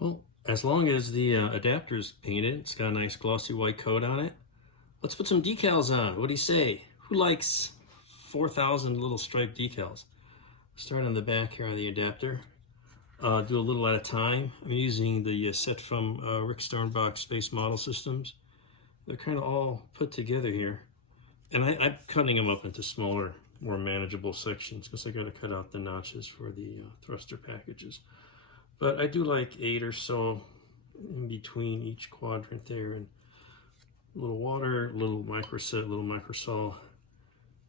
Well, as long as the adapter is painted, it's got a nice glossy white coat on it. Let's put some decals on. What do you say? Who likes 4,000 little striped decals? Start on the back here on the adapter. Do a little at a time. I'm using the set from Rick Sternbach's Space Model Systems. They're kind of all put together here. And I'm cutting them up into smaller, more manageable sections because I got to cut out the notches for the thruster packages. But I do like 8 or so in between each quadrant there, and a little water, a little microset, a little microsol,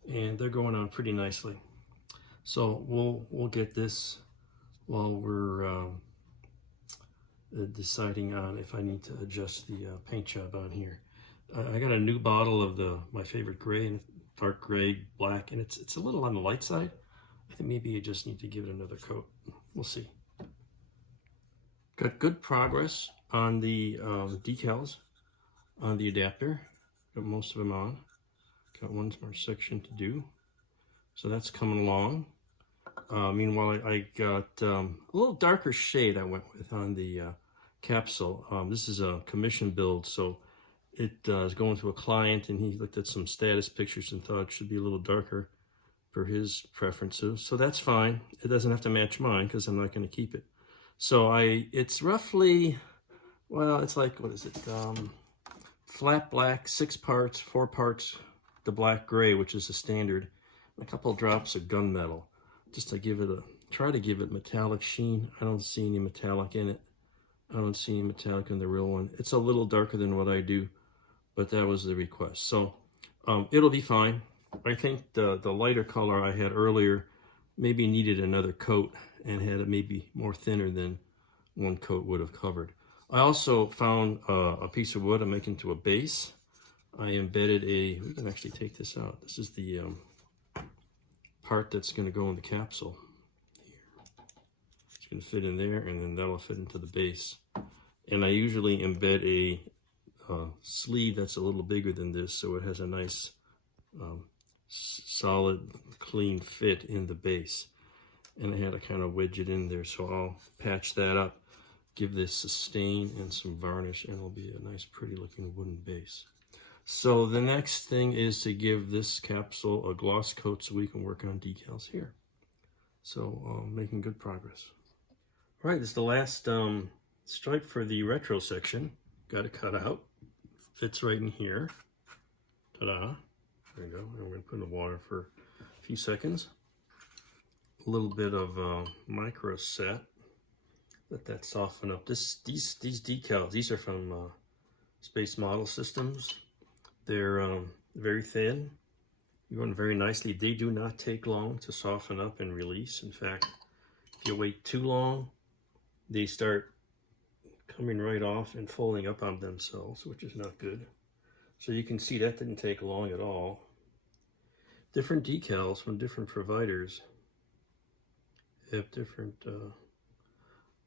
and they're going on pretty nicely. So we'll get this while we're deciding on if I need to adjust the paint job on here. I got a new bottle of my favorite gray, dark gray, black, and it's a little on the light side. I think maybe you just need to give it another coat. We'll see. Got good progress on the decals on the adapter. Got most of them on. Got one more section to do. So that's coming along. Meanwhile, I got a little darker shade I went with on the capsule. This is a commission build, so it is going to a client, and he looked at some status pictures and thought it should be a little darker for his preferences. So that's fine. It doesn't have to match mine because I'm not going to keep it. So it's roughly, well, it's like, what is it? Flat black, 6 parts, 4 parts the black gray, which is the standard, a couple drops of gunmetal, just to give it try to give it metallic sheen. I don't see any metallic in it. I don't see any metallic in the real one. It's a little darker than what I do, but that was the request. So it'll be fine. I think the lighter color I had earlier maybe needed another coat and had it maybe more thinner than one coat would have covered. I also found a piece of wood I'm making to a base. I embedded we can actually take this out. This is the part that's going to go in the capsule. It's going to fit in there, and then that'll fit into the base. And I usually embed a sleeve that's a little bigger than this, so it has a nice solid, clean fit in the base. And I had to kind of wedge it in there, so I'll patch that up, give this a stain and some varnish, and it'll be a nice, pretty looking wooden base. So the next thing is to give this capsule a gloss coat so we can work on decals here. So making good progress. All right, this is the last stripe for the retro section. Got it cut out. Fits right in here. Ta-da. There you go. And we're going to put in the water for a few seconds. A little bit of micro set. Let that soften up. These decals, these are from Space Model Systems. They're very thin, going very nicely. They do not take long to soften up and release. In fact, if you wait too long, they start coming right off and folding up on themselves, which is not good. So you can see that didn't take long at all. Different decals from different providers have different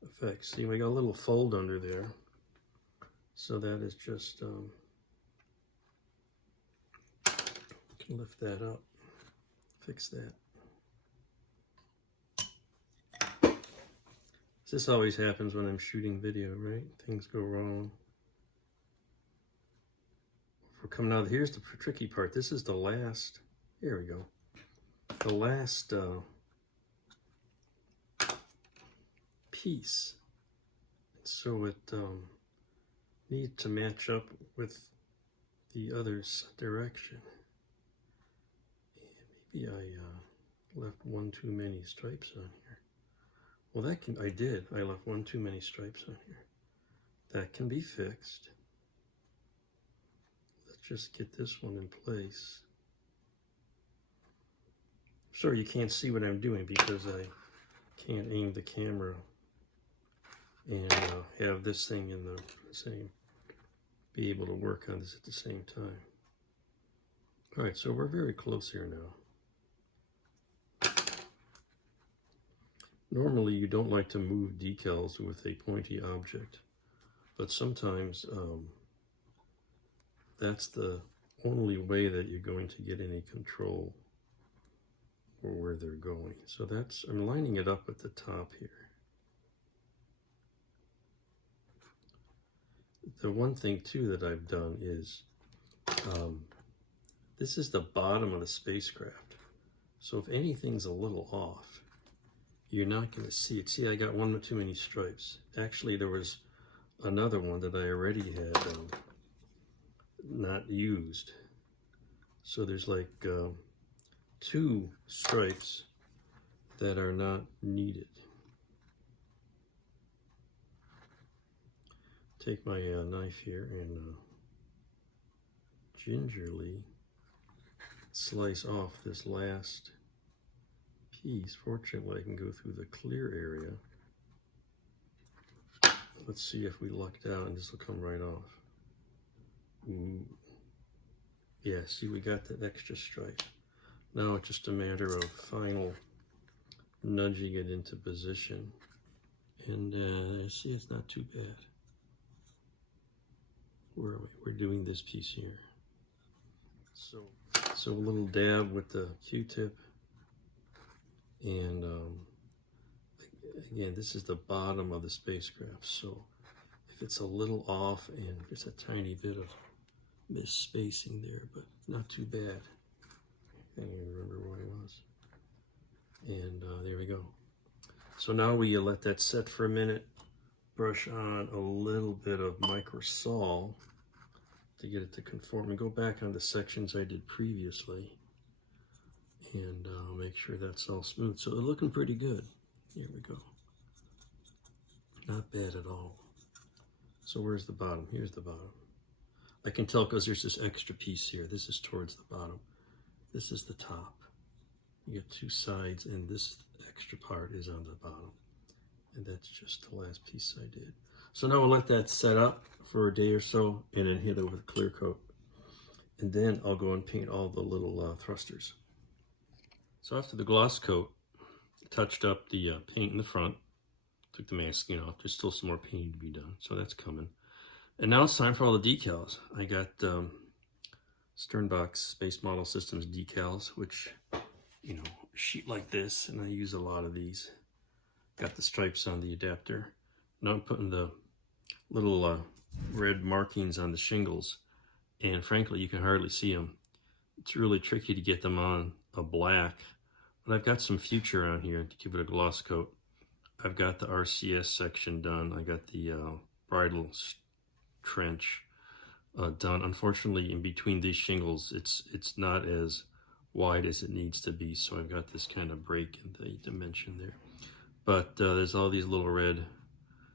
effects. See, we got a little fold under there. So that is just, can lift that up, fix that. This always happens when I'm shooting video, right? Things go wrong. We're coming out, here's the tricky part. This is the last, here we go. The last piece. So it needs to match up with the other's direction. And maybe I left one too many stripes on here. Well, I left one too many stripes on here. That can be fixed. Let's just get this one in place. Sorry, you can't see what I'm doing because I can't aim the camera and have this thing in the same, be able to work on this at the same time. All right, so we're very close here now. Normally, you don't like to move decals with a pointy object, but sometimes that's the only way that you're going to get any control or where they're going. So I'm lining it up at the top here. the one thing too that I've done is, this is the bottom of the spacecraft. So if anything's a little off, you're not going to see it. See, I got one too many stripes. Actually, there was another one that I already had not used. So there's like 2 stripes that are not needed. Take my knife here and gingerly slice off this last piece. Fortunately, I can go through the clear area. Let's see if we lucked out and this will come right off. Ooh. Yeah, see, we got that extra stripe. Now it's just a matter of final nudging it into position. And see, it's not too bad. Where are we? We're doing this piece here. So a little dab with the Q-tip. And again, this is the bottom of the spacecraft. So if it's a little off and there's a tiny bit of misspacing there, but not too bad. I can't even remember where I was. And there we go. So now we let that set for a minute. Brush on a little bit of microsol to get it to conform, and go back on the sections I did previously and make sure that's all smooth. So they're looking pretty good. Here we go. Not bad at all. So where's the bottom? Here's the bottom. I can tell because there's this extra piece here. This is towards the bottom. This is the top. You get 2 sides, and this extra part is on the bottom. And that's just the last piece I did. So now we'll let that set up for a day or so and then hit it with a clear coat. And then I'll go and paint all the little thrusters. So after the gloss coat, touched up the paint in the front, took the masking off. There's still some more painting to be done, so that's coming. And now it's time for all the decals. I got Sternbach's Space Model Systems decals, which, you know, a sheet like this, and I use a lot of these. Got the stripes on the adapter. Now I'm putting the little red markings on the shingles, and frankly, you can hardly see them. It's really tricky to get them on a black, but I've got some future on here to give it a gloss coat. I've got the RCS section done. I got the bridle trench done. Unfortunately, in between these shingles, it's not as wide as it needs to be, so I've got this kind of break in the dimension there. But there's all these little red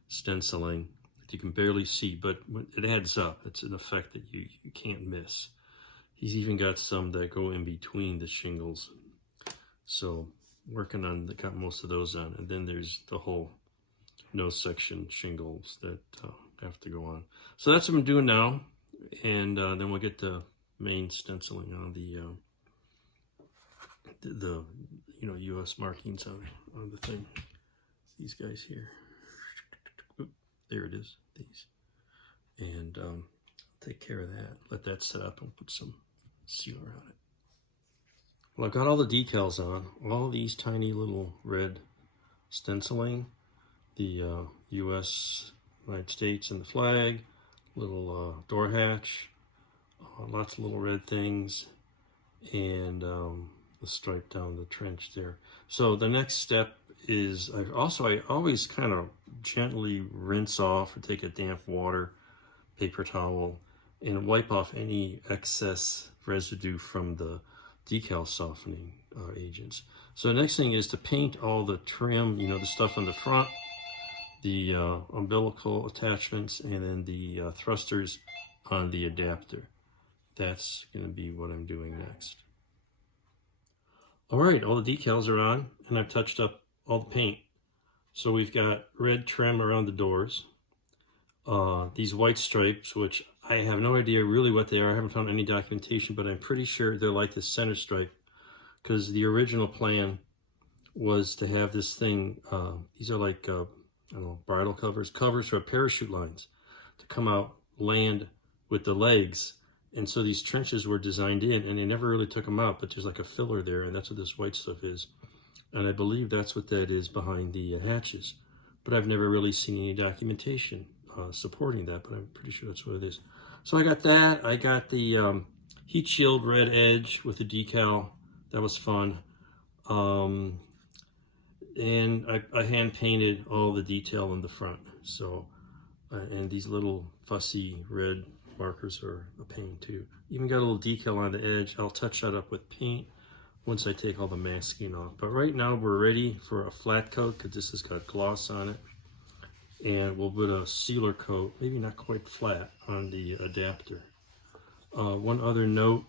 stenciling that you can barely see, but it adds up. It's an effect that you can't miss. He's even got some that go in between the shingles. So working on, got most of those on. And then there's the whole nose section shingles that have to go on. So that's what I'm doing now. And then we'll get the main stenciling on the you know, US markings on the thing. These guys here. Oop, there it is. These. And take care of that. Let that set up and put some sealer on it. Well, I've got all the decals on. All these tiny little red stenciling. The US, United States, and the flag. Little door hatch. Lots of little red things. And the stripe down the trench there. So the next step is, I always kind of gently rinse off or take a damp water, paper towel, and wipe off any excess residue from the decal softening agents. So the next thing is to paint all the trim, you know, the stuff on the front, the umbilical attachments, and then the thrusters on the adapter. That's going to be what I'm doing next. All right, all the decals are on, and I've touched up all the paint. So we've got red trim around the doors, these white stripes, which I have no idea really what they are. I haven't found any documentation, but I'm pretty sure they're like the center stripe, because the original plan was to have this thing, these are like, I don't know, bridle covers for parachute lines to come out, land with the legs. And so these trenches were designed in, and they never really took them out, but there's like a filler there, and that's what this white stuff is. And I believe that's what that is behind the hatches. But I've never really seen any documentation supporting that, but I'm pretty sure that's what it is. So I got that. I got the heat shield red edge with the decal. That was fun. And I hand painted all the detail in the front. So, and these little fussy red markers are a pain too. Even got a little decal on the edge. I'll touch that up with paint once I take all the masking off. But right now we're ready for a flat coat because this has got gloss on it. And we'll put a sealer coat, maybe not quite flat, on the adapter. One other note,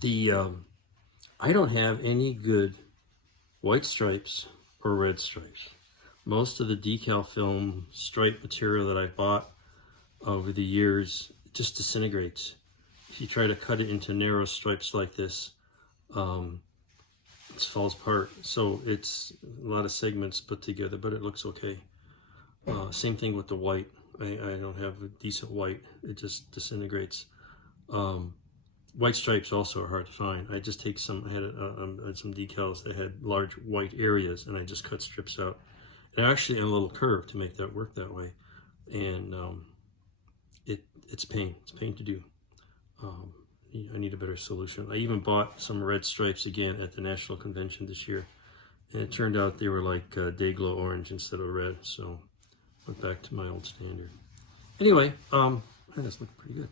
I don't have any good white stripes or red stripes. Most of the decal film stripe material that I bought over the years just disintegrates. If you try to cut it into narrow stripes like this, it falls apart. So it's a lot of segments put together, but it looks okay. Same thing with the white. I don't have a decent white. It just disintegrates. White stripes also are hard to find. I just take some, I had some decals that had large white areas, and I just cut strips out. And actually on a little curve to make that work that way. And it's pain. It's pain to do. I need a better solution. I even bought some red stripes again at the National Convention this year. And it turned out they were like day glow orange instead of red. So went back to my old standard. Anyway, that just looked pretty good.